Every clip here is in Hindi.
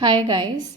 Hi guys.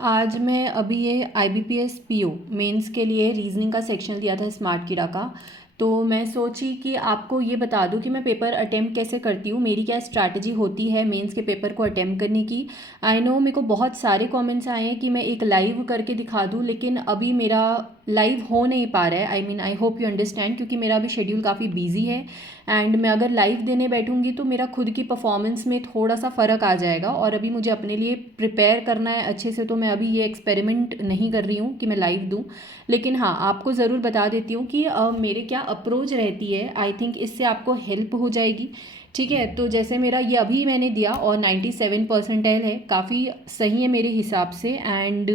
आज मैं अभी ये IBPS PO मेंस के लिए रीजनिंग का सेक्शन दिया था स्मार्ट किडा का। तो मैं सोची कि आपको ये बता दूं कि मैं पेपर अटेम्प्ट कैसे करती हूँ, मेरी क्या स्ट्रैटेजी होती है मेंस के पेपर को अटेम्प्ट करने की। आई नो मेरे को बहुत सारे कमेंट्स आए हैं कि मैं एक लाइव करके दिखा दूं, लेकिन अभी मेरा लाइव हो नहीं पा रहा है। आई होप यू अंडरस्टैंड, क्योंकि मेरा अभी शेड्यूल काफ़ी बिजी है एंड मैं अगर लाइव देने बैठूंगी तो मेरा खुद की परफॉर्मेंस में थोड़ा सा फ़र्क आ जाएगा और अभी मुझे अपने लिए प्रिपेयर करना है अच्छे से। तो मैं अभी ये एक्सपेरिमेंट नहीं कर रही हूँ कि मैं लाइव दूँ, लेकिन हाँ आपको ज़रूर बता देती हूँ कि मेरे क्या अप्रोच रहती है। आई थिंक इससे आपको हेल्प हो जाएगी। ठीक है, तो जैसे मेरा ये अभी मैंने दिया और 97 परसेंटाइल है, काफ़ी सही है मेरे हिसाब से। एंड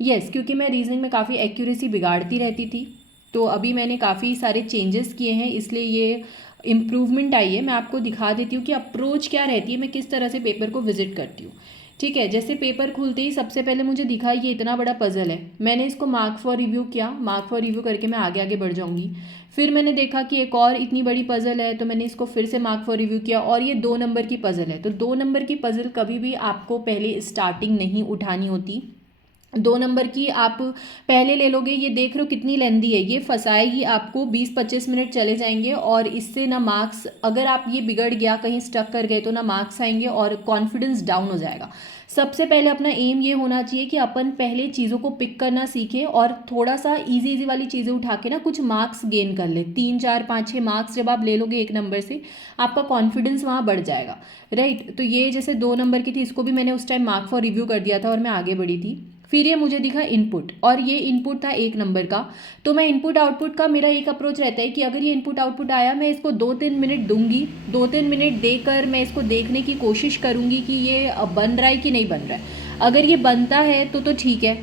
यस, क्योंकि मैं रीजनिंग में काफ़ी एक्यूरेसी बिगाड़ती रहती थी, तो अभी मैंने काफ़ी सारे चेंजेस किए हैं, इसलिए ये इम्प्रूवमेंट आई है। मैं आपको दिखा देती हूँ कि अप्रोच क्या रहती है, मैं किस तरह से पेपर को विजिट करती हूँ। ठीक है, जैसे पेपर खुलते ही सबसे पहले मुझे दिखा ये इतना बड़ा पजल है, मैंने इसको मार्क फॉर रिव्यू किया। मार्क फॉर रिव्यू करके मैं आगे आगे बढ़ जाऊँगी। फिर मैंने देखा कि एक और इतनी बड़ी पजल है, तो मैंने इसको फिर से मार्क फॉर रिव्यू किया और ये 2 नंबर की पजल है। तो 2 नंबर की पजल कभी भी आपको पहले स्टार्टिंग नहीं उठानी होती। 2 नंबर की आप पहले ले लोगे, ये देख रहे हो कितनी लेंदी है, ये फंसाएगी आपको, 20-25 मिनट चले जाएंगे और इससे ना मार्क्स, अगर आप ये बिगड़ गया कहीं स्टक कर गए तो ना मार्क्स आएंगे और कॉन्फिडेंस डाउन हो जाएगा। सबसे पहले अपना एम ये होना चाहिए कि अपन पहले चीज़ों को पिक करना सीखें और थोड़ा सा इजी इजी वाली चीज़ें उठा के ना कुछ मार्क्स गेन कर ले। 3 4 5 6 मार्क्स जब आप ले लोगे एक नंबर से, आपका कॉन्फिडेंस वहाँ बढ़ जाएगा। राइट, तो ये जैसे 2 नंबर की थी, इसको भी मैंने उस टाइम मार्क फॉर रिव्यू कर दिया था और मैं आगे बढ़ी थी। फिर ये मुझे दिखा इनपुट, और ये इनपुट था 1 नंबर का। तो मैं इनपुट आउटपुट का मेरा एक अप्रोच रहता है कि अगर ये इनपुट आउटपुट आया, मैं इसको 2-3 मिनट दूंगी। 2-3 मिनट देकर मैं इसको देखने की कोशिश करूंगी कि ये बन रहा है कि नहीं बन रहा है। अगर ये बनता है तो ठीक है,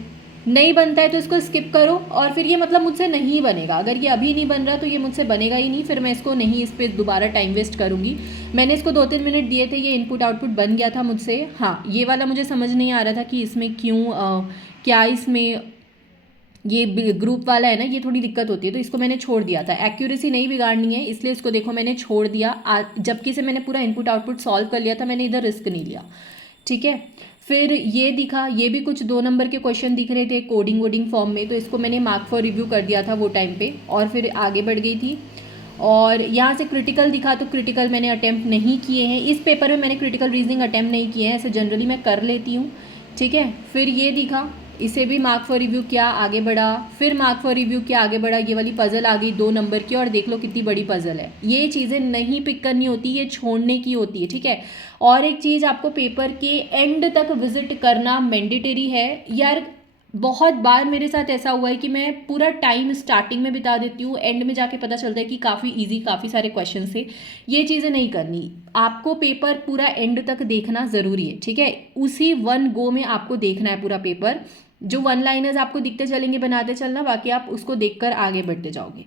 नहीं बनता है तो इसको स्किप करो। और फिर ये मतलब मुझसे नहीं बनेगा, अगर ये अभी नहीं बन रहा तो ये मुझसे बनेगा ही नहीं, फिर मैं इसको नहीं, इस पर दोबारा टाइम वेस्ट करूँगी। मैंने इसको 2-3 मिनट दिए थे, ये इनपुट आउटपुट बन गया था मुझसे। हाँ, ये वाला मुझे समझ नहीं आ रहा था कि इसमें क्यों क्या इसमें ये ग्रुप वाला है ना, ये थोड़ी दिक्कत होती है, तो इसको मैंने छोड़ दिया था। एक्यूरेसी नहीं बिगाड़नी है, इसलिए इसको देखो मैंने छोड़ दिया। जबकि से मैंने पूरा इनपुट आउटपुट सॉल्व कर लिया था, मैंने इधर रिस्क नहीं लिया। ठीक है, फिर ये दिखा, ये भी कुछ 2 नंबर के क्वेश्चन दिख रहे थे कोडिंग वोडिंग फॉर्म में, तो इसको मैंने मार्क फॉर रिव्यू कर दिया था वो टाइम पे और फिर आगे बढ़ गई थी। और यहाँ से क्रिटिकल दिखा, तो क्रिटिकल मैंने अटैम्प्ट नहीं किए हैं इस पेपर में, मैंने क्रिटिकल रीजनिंग अटैम्प्ट नहीं किए हैं, ऐसे जनरली मैं कर लेती हूँ। ठीक है, फिर ये दिखा, इसे भी मार्क फॉर रिव्यू किया, आगे बढ़ा। फिर मार्क फॉर रिव्यू किया, आगे बढ़ा। ये वाली पजल आ गई 2 नंबर की, और देख लो कितनी बड़ी पजल है। ये चीज़ें नहीं पिक करनी होती, ये छोड़ने की होती है। ठीक है, और एक चीज़, आपको पेपर के एंड तक विजिट करना मैंडेटरी है यार। बहुत बार मेरे साथ ऐसा हुआ है कि मैं पूरा टाइम स्टार्टिंग में बिता देती हूँ, एंड में जाके पता चलता है कि काफ़ी इजी काफ़ी सारे क्वेश्चन से। ये चीज़ें नहीं करनी, आपको पेपर पूरा एंड तक देखना ज़रूरी है। ठीक है, उसी वन गो में आपको देखना है पूरा पेपर। जो 1 लाइनर्स आपको दिखते चलेंगे बनाते चलना, बाकी आप उसको देखकर आगे बढ़ते जाओगे।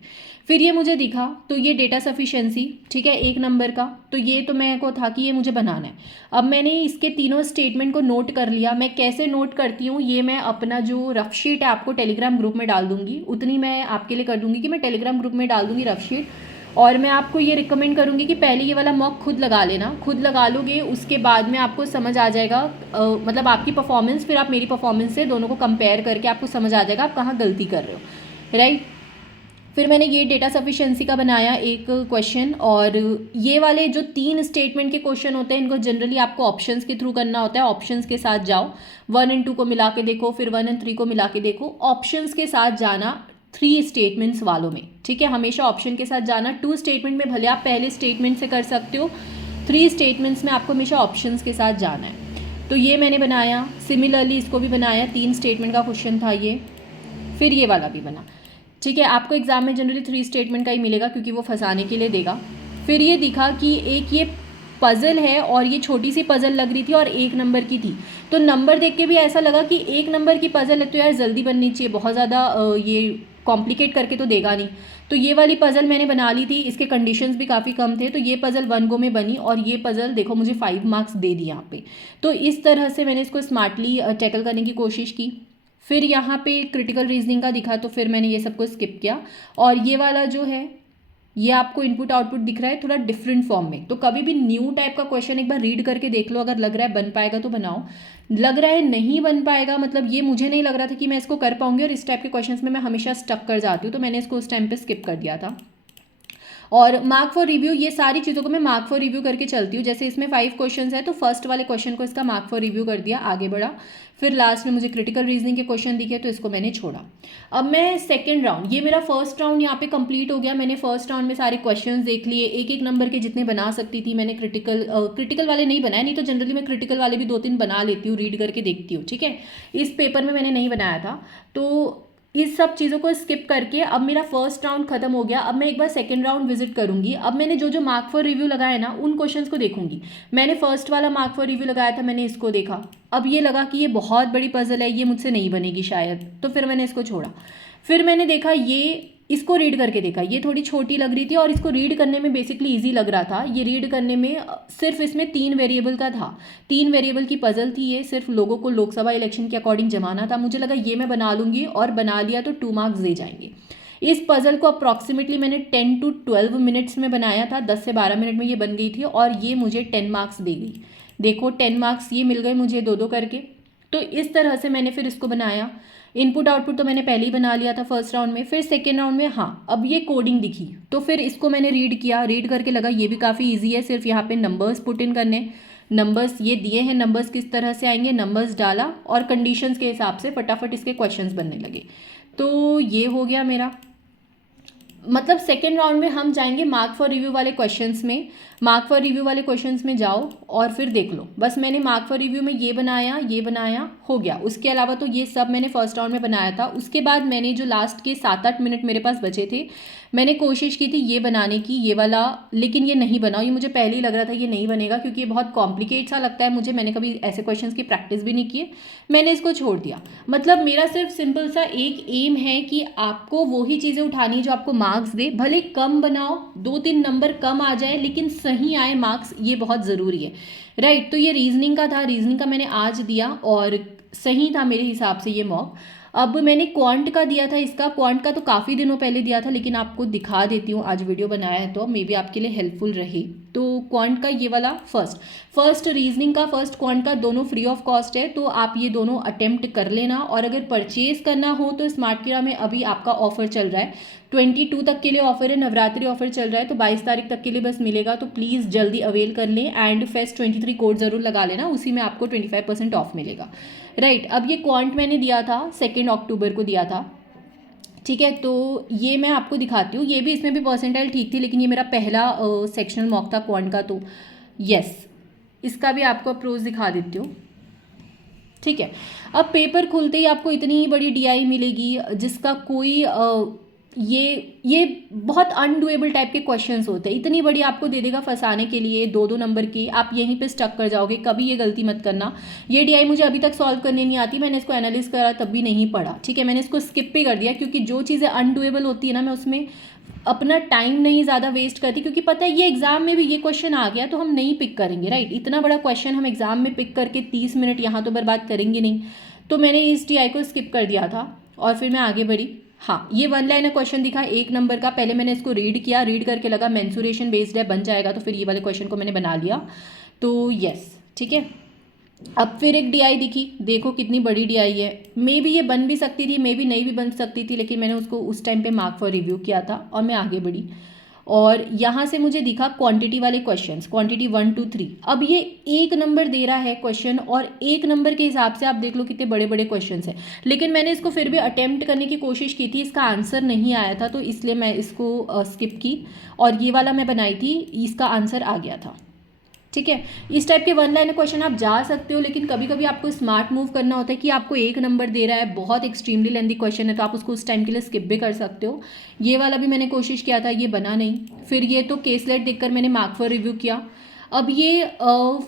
फिर ये मुझे दिखा, तो ये डेटा सफिशिएंसी, ठीक है, 1 नंबर का, तो ये तो मेरे को था कि ये मुझे बनाना है। अब मैंने इसके तीनों स्टेटमेंट को नोट कर लिया। मैं कैसे नोट करती हूँ, ये मैं अपना जो रफ शीट है आपको टेलीग्राम ग्रुप में डाल दूंगी, उतनी मैं आपके लिए कर दूंगी कि मैं टेलीग्राम ग्रुप में डाल दूंगी रफ शीट। और मैं आपको ये रिकमेंड करूँगी कि पहले ये वाला मॉक खुद लगा लेना। खुद लगा लोगे, उसके बाद में आपको समझ आ जाएगा, मतलब आपकी परफॉर्मेंस, फिर आप मेरी परफॉर्मेंस से दोनों को कंपेयर करके आपको समझ आ जाएगा आप कहाँ गलती कर रहे हो। राइट, फिर मैंने ये डेटा सफिशिएंसी का बनाया एक क्वेश्चन। और ये वाले जो 3 स्टेटमेंट के क्वेश्चन होते हैं, इनको जनरली आपको ऑप्शंस के थ्रू करना होता है। ऑप्शंस के साथ जाओ, 1 और 2 को मिला के देखो, फिर 1 और 3 को मिला के देखो। ऑप्शंस के साथ जाना 3 स्टेटमेंट्स वालों में। ठीक है, हमेशा ऑप्शन के साथ जाना। 2 स्टेटमेंट में भले आप पहले स्टेटमेंट से कर सकते हो, 3 स्टेटमेंट्स में आपको हमेशा ऑप्शंस के साथ जाना है। तो ये मैंने बनाया, सिमिलरली इसको भी बनाया, 3 स्टेटमेंट का क्वेश्चन था ये। फिर ये वाला भी बना। ठीक है, आपको एग्जाम में जनरली 3 स्टेटमेंट का ही मिलेगा, क्योंकि वो फंसाने के लिए देगा। फिर ये दिखा कि एक ये पज़ल है, और ये छोटी सी पज़ल लग रही थी और 1 नंबर की थी। तो नंबर देख के भी ऐसा लगा कि 1 नंबर की पज़ल है तो यार जल्दी बननी चाहिए, बहुत ज़्यादा ये कॉम्प्लिकेट करके तो देगा नहीं। तो ये वाली पज़ल मैंने बना ली थी, इसके कंडीशंस भी काफ़ी कम थे, तो ये पज़ल 1 गो में बनी। और ये पज़ल देखो मुझे 5 मार्क्स दे दी यहाँ पे। तो इस तरह से मैंने इसको स्मार्टली टैकल करने की कोशिश की। फिर यहाँ पे क्रिटिकल रीजनिंग का दिखा, तो फिर मैंने ये सबको स्किप किया। और ये वाला जो है, ये आपको इनपुट आउटपुट दिख रहा है थोड़ा डिफरेंट फॉर्म में। तो कभी भी न्यू टाइप का क्वेश्चन एक बार रीड करके देख लो, अगर लग रहा है बन पाएगा तो बनाओ, लग रहा है नहीं बन पाएगा, मतलब ये मुझे नहीं लग रहा था कि मैं इसको कर पाऊंगी और इस टाइप के क्वेश्चंस में मैं हमेशा स्टक कर जाती हूँ, तो मैंने इसको उस टाइम पे स्किप कर दिया था। और मार्क फॉर रिव्यू, ये सारी चीज़ों को मैं मार्क फॉर रिव्यू करके चलती हूँ। जैसे इसमें 5 क्वेश्चंस है तो फर्स्ट वाले क्वेश्चन को इसका मार्क फॉर रिव्यू कर दिया, आगे बढ़ा। फिर लास्ट में मुझे क्रिटिकल रीजनिंग के क्वेश्चन दिखे तो इसको मैंने छोड़ा। अब मैं सेकंड राउंड, ये मेरा फर्स्ट राउंड यहाँ पे कंप्लीट हो गया। मैंने फर्स्ट राउंड में सारे क्वेश्चंस देख लिए, एक एक नंबर के जितने बना सकती थी मैंने। क्रिटिकल वाले नहीं बनाए, नहीं तो जनरली मैं क्रिटिकल वाले भी 2-3 बना लेती हूँ, रीड करके देखती हूँ, ठीक है। इस पेपर में मैंने नहीं बनाया था, तो इस सब चीज़ों को स्किप करके अब मेरा फर्स्ट राउंड खत्म हो गया। अब मैं एक बार सेकंड राउंड विजिट करूंगी। अब मैंने जो जो मार्क फॉर रिव्यू लगाया ना उन क्वेश्चंस को देखूंगी। मैंने फर्स्ट वाला मार्क फॉर रिव्यू लगाया था, मैंने इसको देखा, अब ये लगा कि ये बहुत बड़ी पजल है, ये मुझसे नहीं बनेगी शायद, तो फिर मैंने इसको छोड़ा। फिर मैंने देखा ये, इसको रीड करके देखा, ये थोड़ी छोटी लग रही थी और इसको रीड करने में बेसिकली इजी लग रहा था। ये रीड करने में सिर्फ इसमें 3 वेरिएबल का था, 3 वेरिएबल की पजल थी ये, सिर्फ लोगों को लोकसभा इलेक्शन के अकॉर्डिंग जमाना था। मुझे लगा ये मैं बना लूँगी और बना लिया तो 2 मार्क्स दे जाएंगे। इस पजल को अप्रॉक्सीमेटली मैंने 10 to 12 मिनट्स में बनाया था, 10 से 12 मिनट में ये बन गई थी और ये मुझे 10 मार्क्स दे गई। देखो 10 मार्क्स ये मिल गए मुझे 2-2 करके। तो इस तरह से मैंने फिर इसको बनाया। इनपुट आउटपुट तो मैंने पहले ही बना लिया था फर्स्ट राउंड में। फिर सेकेंड राउंड में हाँ, अब ये कोडिंग दिखी तो फिर इसको मैंने रीड किया, रीड करके लगा ये भी काफ़ी ईजी है, सिर्फ यहाँ पे नंबर्स पुट इन करने, नंबर्स ये दिए हैं, नंबर्स किस तरह से आएंगे, नंबर्स डाला और कंडीशंस के हिसाब से फटाफट इसके क्वेश्चंस बनने लगे। तो ये हो गया मेरा, मतलब सेकेंड राउंड में हम जाएंगे मार्क फॉर रिव्यू वाले क्वेश्चंस में। मार्क फॉर रिव्यू वाले क्वेश्चंस में जाओ और फिर देख लो, बस मैंने मार्क फॉर रिव्यू में ये बनाया हो गया। उसके अलावा तो ये सब मैंने फर्स्ट राउंड में बनाया था। उसके बाद मैंने जो लास्ट के 7-8 मिनट मेरे पास बचे थे, मैंने कोशिश की थी ये बनाने की, ये वाला, लेकिन ये नहीं बना। ये मुझे पहले ही लग रहा था ये नहीं बनेगा क्योंकि ये बहुत कॉम्प्लिकेट सा लगता है मुझे, मैंने कभी ऐसे क्वेश्चंस की प्रैक्टिस भी नहीं किए, मैंने इसको छोड़ दिया। मतलब मेरा सिर्फ सिंपल सा एक एम है कि आपको वही चीज़ें उठानी जो आपको मार्क्स दे, भले कम बनाओ, 2-3 नंबर कम आ जाए लेकिन सही आए मार्क्स, ये बहुत ज़रूरी है, राइट। तो ये रीजनिंग का था, रीजनिंग का मैंने आज दिया और सही था मेरे हिसाब से ये मॉक। अब मैंने क्वांट का दिया था, इसका क्वांट का तो काफ़ी दिनों पहले दिया था, लेकिन आपको दिखा देती हूँ, आज वीडियो बनाया है तो मे बी आपके लिए हेल्पफुल रही। तो क्वांट का ये वाला फर्स्ट रीजनिंग का, फर्स्ट क्वांट का, दोनों फ्री ऑफ कॉस्ट है, तो आप ये दोनों अटेम्प्ट कर लेना। और अगर परचेज करना हो तो स्मार्ट किरा में अभी आपका ऑफर चल रहा है, 22 तक के लिए ऑफर है, नवरात्रि ऑफर चल रहा है, तो 22 तारीख तक के लिए बस मिलेगा, तो प्लीज़ जल्दी अवेल कर लें। एंड फेस्ट 23 कोड ज़रूर लगा लेना, उसी में आपको 25% ऑफ मिलेगा, राइट। अब ये क्वांट मैंने दिया था 2 अक्टूबर को दिया था, ठीक है। तो ये मैं आपको दिखाती हूँ, ये भी, इसमें भी परसेंटाइल ठीक थी, लेकिन ये मेरा पहला सेक्शनल मॉक था क्वांट का, तो यस, इसका भी आपको अप्रोच दिखा देती हूँ, ठीक है। अब पेपर खुलते ही आपको इतनी बड़ी डीआई मिलेगी जिसका कोई ये बहुत अनडुएबल टाइप के क्वेश्चंस होते हैं, इतनी बड़ी आपको दे देगा फंसाने के लिए, 2-2 नंबर की, आप यहीं पे स्टक कर जाओगे। कभी ये गलती मत करना। ये डीआई मुझे अभी तक सॉल्व करने नहीं आती, मैंने इसको एनालिस करा तब भी नहीं पढ़ा, ठीक है, मैंने इसको स्किप भी कर दिया, क्योंकि जो चीज़ें अनडुएबल होती है ना, मैं उसमें अपना टाइम नहीं ज़्यादा वेस्ट करती, क्योंकि पता है ये एग्जाम में भी ये क्वेश्चन आ गया तो हम नहीं पिक करेंगे, राइट। इतना बड़ा क्वेश्चन हम एग्जाम में पिक करके 30 मिनट यहाँ तो बर्बाद करेंगे नहीं, तो मैंने इस डीआई को स्किप कर दिया था और फिर मैं आगे बढ़ी। हाँ, ये 1 लाइनर क्वेश्चन दिखा 1 नंबर का, पहले मैंने इसको रीड किया, रीड करके लगा मेंसुरेशन बेस्ड है, बन जाएगा, तो फिर ये वाले क्वेश्चन को मैंने बना लिया, तो यस, ठीक है। अब फिर एक डीआई दिखी, देखो कितनी बड़ी डीआई है, मे बी ये बन भी सकती थी, मे बी नहीं भी बन सकती थी, लेकिन मैंने उसको उस टाइम पे मार्क फॉर रिव्यू किया था और मैं आगे बढ़ी। और यहाँ से मुझे दिखा क्वांटिटी वाले क्वेश्चंस, क्वांटिटी 1 to 3। अब ये 1 नंबर दे रहा है क्वेश्चन, और 1 नंबर के हिसाब से आप देख लो कितने बड़े बड़े क्वेश्चंस हैं, लेकिन मैंने इसको फिर भी अटेम्प्ट करने की कोशिश की थी, इसका आंसर नहीं आया था, तो इसलिए मैं इसको स्किप की, और ये वाला मैं बनाई थी, इसका आंसर आ गया था, ठीक है। इस टाइप के 1 लाइनर क्वेश्चन आप जा सकते हो, लेकिन कभी कभी आपको स्मार्ट मूव करना होता है कि आपको 1 नंबर दे रहा है, बहुत एक्सट्रीमली लेंथी क्वेश्चन है, तो आप उसको उस टाइम के लिए स्किप भी कर सकते हो। ये वाला भी मैंने कोशिश किया था, ये बना नहीं। फिर ये तो केसलेट देखकर मैंने मार्क फॉर रिव्यू किया। अब ये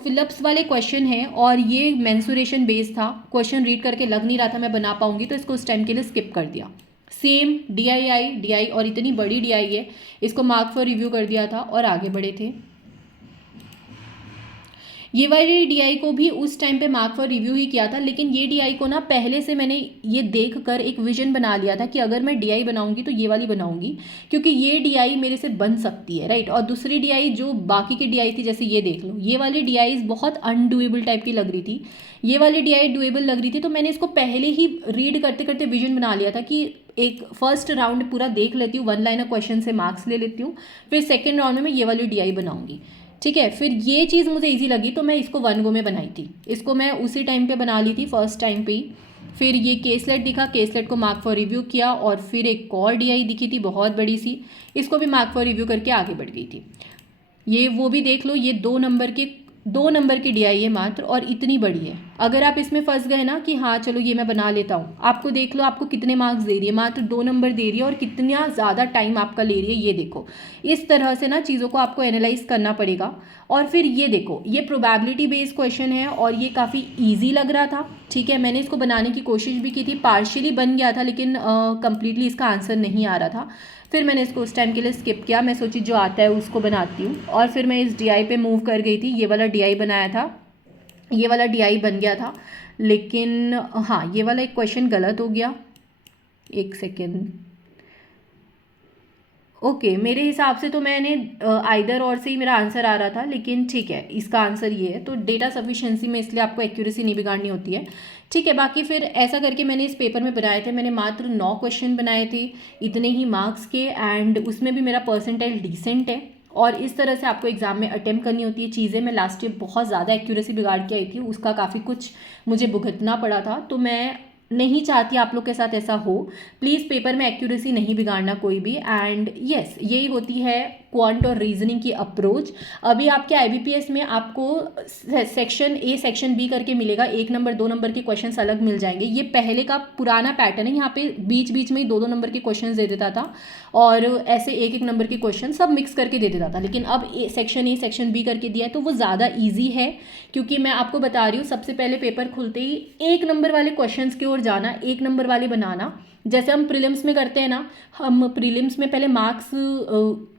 फिलिप्स वाले क्वेश्चन है और ये मेंसुरेशन बेस्ड था, क्वेश्चन रीड करके लग नहीं रहा था मैं बना पाऊंगी, तो इसको उस टाइम के लिए स्किप कर दिया। सेम डीआई और इतनी बड़ी डीआई है, इसको मार्क फॉर रिव्यू कर दिया था और आगे बढ़े थे। ये वाली डीआई को भी उस टाइम पे मार्क फॉर रिव्यू ही किया था, लेकिन ये डीआई को ना पहले से मैंने ये देख कर एक विजन बना लिया था कि अगर मैं डीआई बनाऊंगी तो ये वाली बनाऊंगी, क्योंकि ये डीआई मेरे से बन सकती है, राइट। और दूसरी डीआई जो बाकी की डीआई थी, जैसे ये देख लो, ये वाली डीआई बहुत अनडूएबल टाइप की लग रही थी, ये वाली डीआई डूएबल लग रही थी। तो मैंने इसको पहले ही रीड करते करते विजन बना लिया था कि एक फर्स्ट राउंड पूरा देख लेती हूँ, वन लाइनर क्वेश्चन से मार्क्स ले लेती हूँ, फिर सेकेंड राउंड में मैं ये वाली डीआई बनाऊंगी, ठीक है। फिर ये चीज़ मुझे इजी लगी तो मैं इसको वन गो में बनाई थी, इसको मैं उसी टाइम पे बना ली थी, फर्स्ट टाइम पे ही। फिर ये केसलेट दिखा, केसलेट को मार्क फॉर रिव्यू किया, और फिर एक और डीआई दिखी थी बहुत बड़ी सी, इसको भी मार्क फॉर रिव्यू करके आगे बढ़ गई थी। ये वो भी देख लो, ये 2 नंबर की डीआई है मात्र, और इतनी बड़ी है। अगर आप इसमें फंस गए ना कि हाँ चलो ये मैं बना लेता हूँ, आपको देख लो आपको कितने मार्क्स दे रही है, मात्र 2 नंबर दे रही है, और कितना ज़्यादा टाइम आपका ले रही है ये देखो। इस तरह से ना चीज़ों को आपको एनालाइज करना पड़ेगा। और फिर ये देखो, ये प्रोबेबिलिटी बेस्ड क्वेश्चन है और ये काफ़ी ईजी लग रहा था, ठीक है। मैंने इसको बनाने की कोशिश भी की थी, पार्शियली बन गया था, लेकिन कंप्लीटली इसका आंसर नहीं आ रहा था। फिर मैंने इसको उस टाइम के लिए स्किप किया, मैं सोची जो आता है उसको बनाती हूँ, और फिर मैं इस डीआई पे मूव कर गई थी। ये वाला डीआई बनाया था, ये वाला डीआई बन गया था, लेकिन हाँ ये वाला एक क्वेश्चन गलत हो गया। एक सेकेंड, ओके मेरे हिसाब से तो मैंने आइदर और से ही मेरा आंसर आ रहा था, लेकिन ठीक है इसका आंसर ये है। तो डेटा सफिशिएंसी में इसलिए आपको एक्यूरेसी नहीं बिगाड़नी होती है, ठीक है। बाकी फिर ऐसा करके मैंने इस पेपर में बनाए थे, मैंने मात्र 9 क्वेश्चन बनाए थे, इतने ही मार्क्स के, एंड उसमें भी मेरा परसेंटाइल डिसेंट है। और इस तरह से आपको एग्जाम में अटेम्प्ट करनी होती है चीज़ें। मैं लास्ट ईयर बहुत ज़्यादा एक्यूरेसी बिगाड़ के आई थी, उसका काफ़ी कुछ मुझे भुगतना पड़ा था, तो मैं नहीं चाहती आप लोग के साथ ऐसा हो। प्लीज़ पेपर में एक्यूरेसी नहीं बिगाड़ना कोई भी। एंड यस, यही होती है क्वांट और रीजनिंग की अप्रोच। अभी आपके आईबीपीएस में आपको सेक्शन ए सेक्शन बी करके मिलेगा, 1 नंबर 2 नंबर के क्वेश्चंस अलग मिल जाएंगे। ये पहले का पुराना पैटर्न है, यहाँ पे बीच बीच में ही 2 नंबर के क्वेश्चंस दे देता था, और ऐसे 1 नंबर के क्वेश्चन सब मिक्स करके दे देता था। लेकिन अब सेक्शन ए सेक्शन बी करके दिया है, तो वो ज़्यादा ईजी है, क्योंकि मैं आपको बता रही हूँ सबसे पहले पेपर खुलते ही 1 नंबर वाले क्वेश्चंस की ओर जाना, 1 नंबर वाले बनाना। जैसे हम प्रीलिम्स में करते हैं ना, हम प्रीलिम्स में पहले marks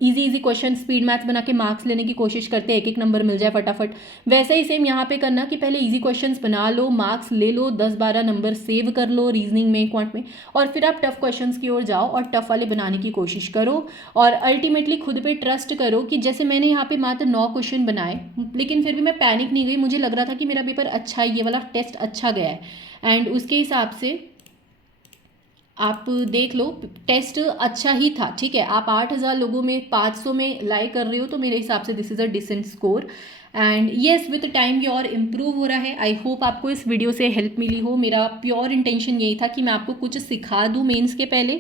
easy question speed maths बना के मार्क्स लेने की कोशिश करते हैं, 1 नंबर मिल जाए फटाफट। वैसे ही सेम यहाँ पे करना कि पहले इजी क्वेश्चंस बना लो, मार्क्स ले लो, 10-12 नंबर सेव कर लो रीजनिंग में, क्वांट में, और फिर आप टफ क्वेश्चंस की ओर जाओ और टफ वाले बनाने की कोशिश करो। और अल्टीमेटली खुद पे ट्रस्ट करो कि जैसे मैंने यहाँ पे मात्र 9 क्वेश्चन बनाए, लेकिन फिर भी मैं पैनिक नहीं गई। मुझे लग रहा था कि मेरा पेपर अच्छा है, ये वाला टेस्ट अच्छा गया है, एंड उसके हिसाब से आप देख लो टेस्ट अच्छा ही था, ठीक है। आप 8,000 लोगों में 500 में लाई कर रहे हो, तो मेरे हिसाब से this is a decent score. And yes, with time ये और इम्प्रूव हो रहा है। आई होप आपको इस वीडियो से हेल्प मिली हो। मेरा प्योर इंटेंशन यही था कि मैं आपको कुछ सिखा दूँ मेंस के पहले,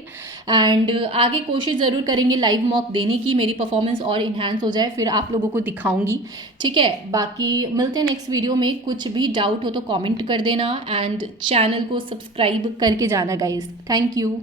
एंड आगे कोशिश ज़रूर करेंगे लाइव मॉक देने की, मेरी परफॉर्मेंस और इन्हांस हो जाए, फिर आप लोगों को दिखाऊंगी, ठीक है। बाकी मिलते हैं नेक्स्ट वीडियो में। कुछ भी डाउट हो तो कमेंट कर देना, एंड चैनल को सब्सक्राइब करके जाना गाइस। Thank you.